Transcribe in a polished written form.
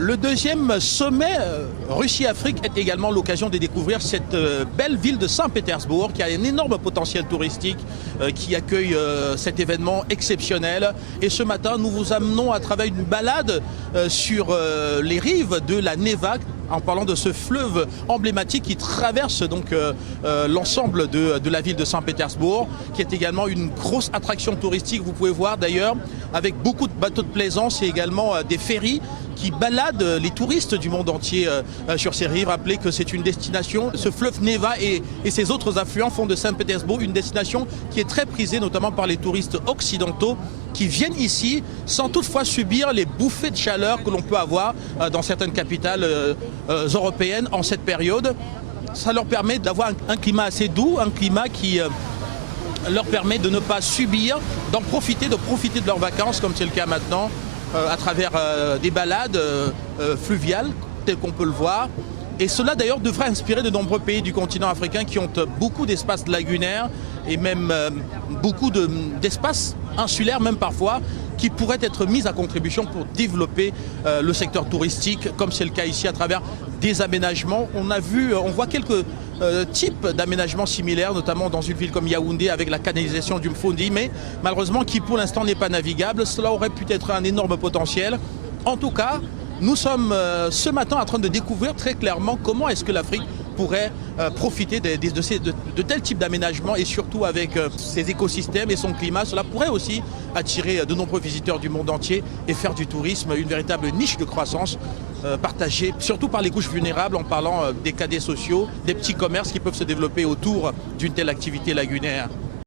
Le deuxième sommet Russie-Afrique est également l'occasion de découvrir cette belle ville de Saint-Pétersbourg qui a un énorme potentiel touristique, qui accueille cet événement exceptionnel. Et ce matin, nous vous amenons à travers une balade sur les rives de la Neva, en parlant de ce fleuve emblématique qui traverse donc l'ensemble de la ville de Saint-Pétersbourg, qui est également une grosse attraction touristique. Vous pouvez voir d'ailleurs avec beaucoup de bateaux de plaisance et également des ferries qui baladent les touristes du monde entier sur ces rives. Rappelez que c'est une destination, ce fleuve Neva et ses autres affluents font de Saint-Pétersbourg une destination qui est très prisée notamment par les touristes occidentaux qui viennent ici sans toutefois subir les bouffées de chaleur que l'on peut avoir dans certaines capitales européennes en cette période. Ça leur permet d'avoir un climat assez doux, un climat qui leur permet de ne pas subir, de profiter de leurs vacances comme c'est le cas maintenant à travers des balades fluviales telles qu'on peut le voir. Et cela d'ailleurs devrait inspirer de nombreux pays du continent africain qui ont beaucoup d'espaces lagunaires et même beaucoup d'espaces insulaires même parfois qui pourraient être mis à contribution pour développer le secteur touristique comme c'est le cas ici à travers des aménagements. On voit quelques types d'aménagements similaires notamment dans une ville comme Yaoundé avec la canalisation du Mfondi mais malheureusement qui pour l'instant n'est pas navigable. Cela aurait pu être un énorme potentiel. En tout cas, nous sommes ce matin en train de découvrir très clairement comment est-ce que l'Afrique pourrait profiter de tels types d'aménagements et surtout avec ses écosystèmes et son climat. Cela pourrait aussi attirer de nombreux visiteurs du monde entier et faire du tourisme une véritable niche de croissance partagée surtout par les couches vulnérables en parlant des cadets sociaux, des petits commerces qui peuvent se développer autour d'une telle activité lagunaire.